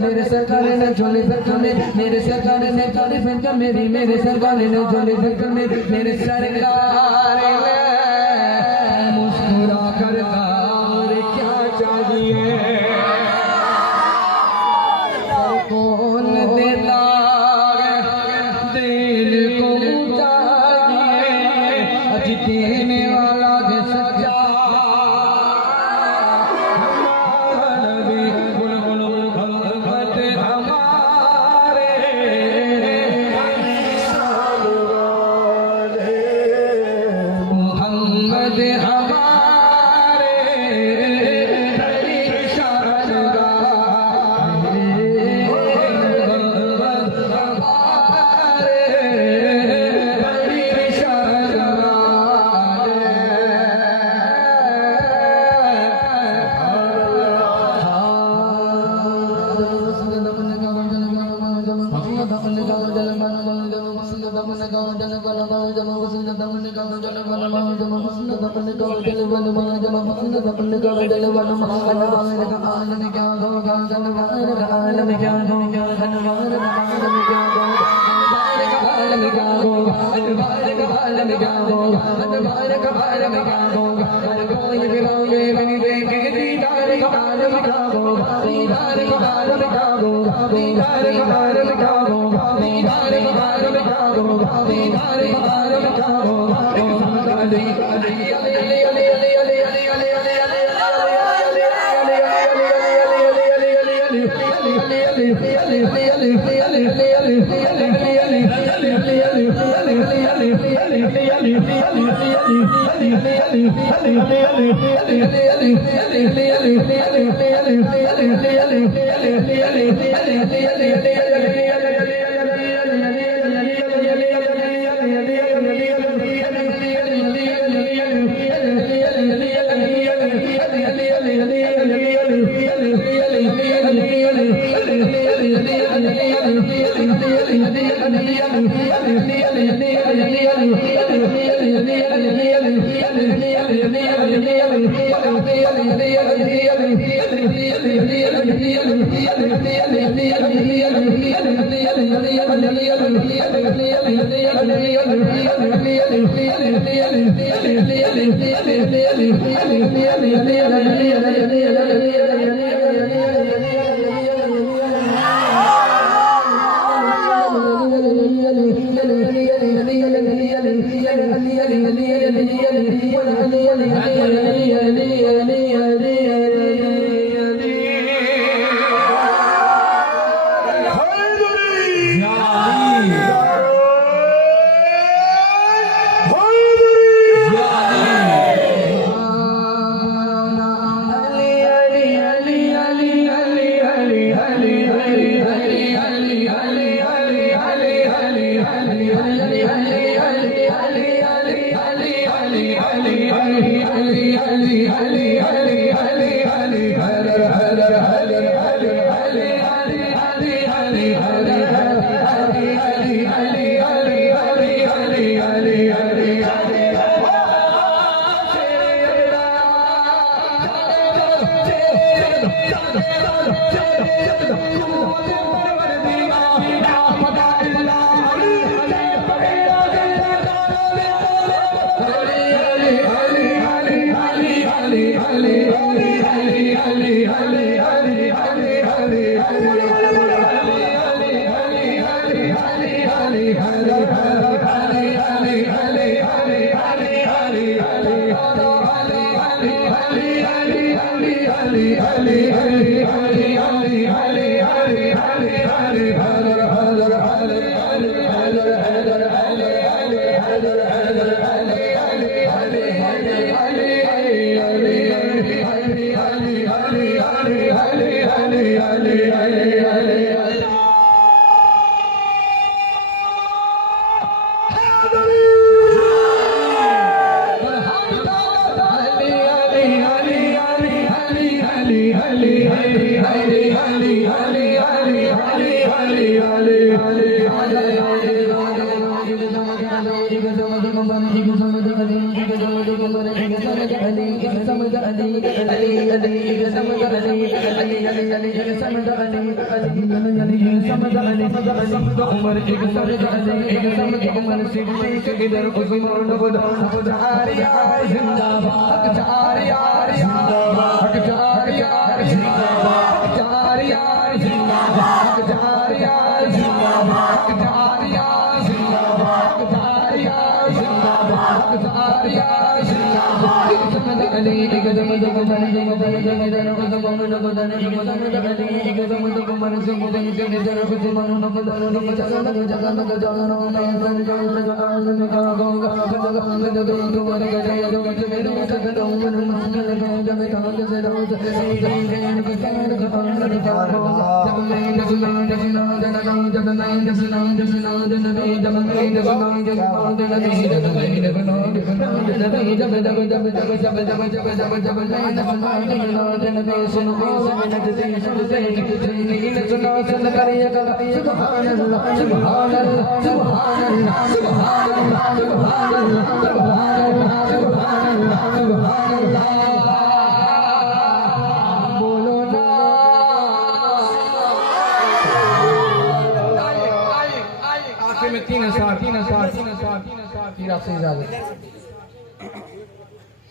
मेरे सरकार ने झोले फेंका मेरे सरकार ने झोले फेंका मेरे सरकार ने झोले फेंका मेरे सरकार ने मुस्कुरा कर और क्या चाहिए कौन देता दिल को चाहिए अज देने वाला है सच्चा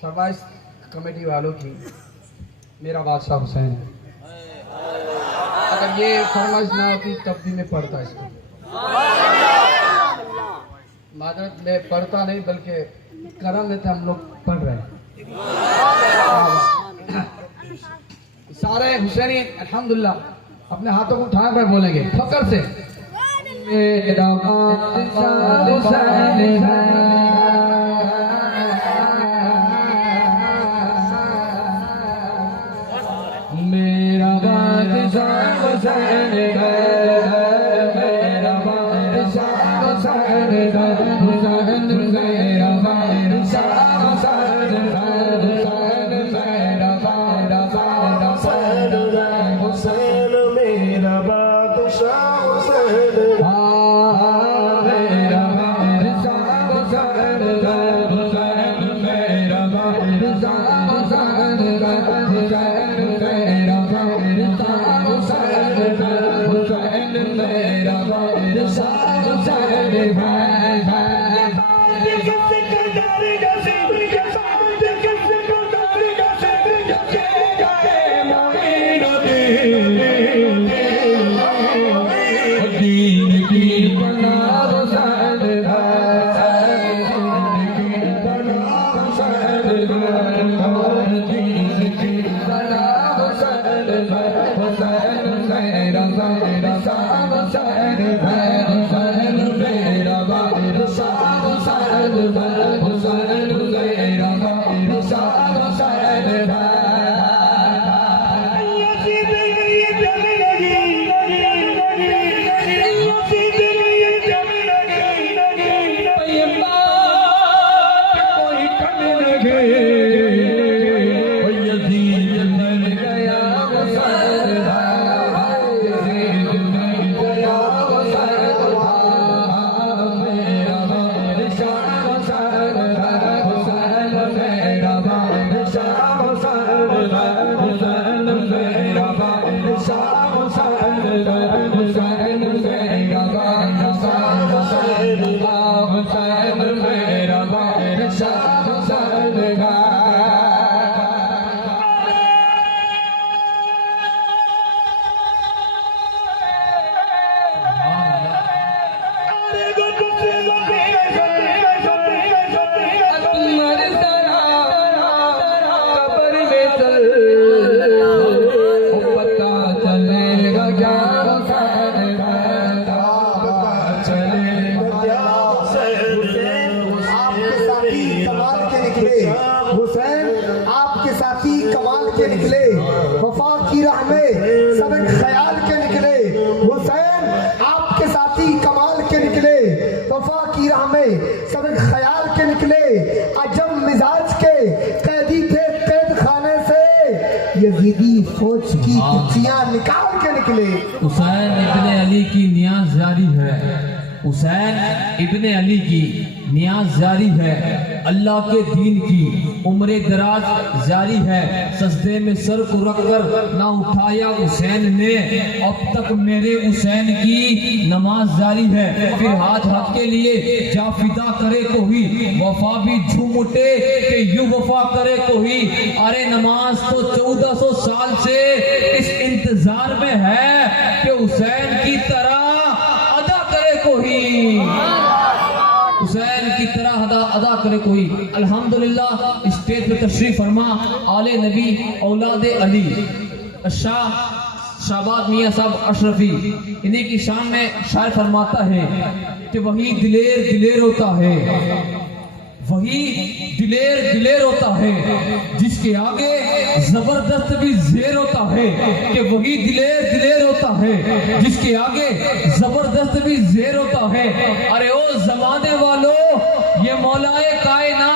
सरवाइस कमेटी वालों की मेरा बादशाह हुसैन है। अगर ये फरमाइश ना होती तब भी मैं पढ़ता इसको। मादरत में पढ़ता नहीं बल्कि करम में हम लोग पढ़ रहे हैं। सारे हुसैनी अल्हम्दुलिल्लाह अपने हाथों को उठा कर बोलेंगे फकर से। मेरा बादशाह हुसैन है, मेरा बादशाह हुसैन है, मेरा बादशाह हुसैन है, हुसैन मेरा बादशाह हुसैन है, हुसैन मेरा बादशाह हुसैन है, हुसैन मेरा बादशाह हुसैन है, मेरा बादशाह हुसैन है, हुसैन मेरा बादशाह हुसैन है, हुसैन मेरा बादशाह हुसैन है, हुसैन मेरा बादशाह हुसैन है। दीन की बना हुसैन है, दीन की बना हुसैन है, दीन की बना हुसैन है, हुसैन मेरा बादशाह हुसैन है, हुसैन मेरा बादशाह हुसैन है, हुसैन मेरा बादशाह हुसैन है। हुसैन आपके साथी कमाल के निकले, वफा की राह में सब एक ख्याल के निकले। हुसैन आपके साथी कमाल के निकले, वफा की राह में सब एक ख्याल के निकले। अजम मिजाज के कैदी थे कैद खाने से, यजीदी फौज की कुर्सियां निकाल के निकले। निकले। हुसैन इब्ने अली की नियाज जारी है, हुसैन इब्ने अली की नियाज जारी है, अल्लाह के दीन की उम्र दराज जारी है। सजदे में सर को रखकर ना उठाया हुसैन ने, अब तक मेरे हुसैन की नमाज जारी है। फिर हाथ हाथ के लिए जा फिदा करे कोई, वफा भी झूम उठे कि यू वफा करे कोई। अरे नमाज तो 1400 साल से इस इंतजार में है कि हुसैन की तरह अदा करे कोई, हुसैन की तरह अदा करे कोई। अल्हम्दुलिल्लाह स्टेज पे तशरीफ फरमा आले नबी औलाद अली शाह शाहबाद मियाँ साहब अशरफी, इन्हीं की शान में शायर फरमाता है कि वही दिलेर दिलेर होता है, वही दिलेर दिलेर होता है जिसके आगे जबरदस्त भी जेर होता है, कि वही दिलेर दिलेर होता है जिसके आगे जबरदस्त भी जेर होता है। अरे ओ जमाने वालों, ये मौलाए कायनात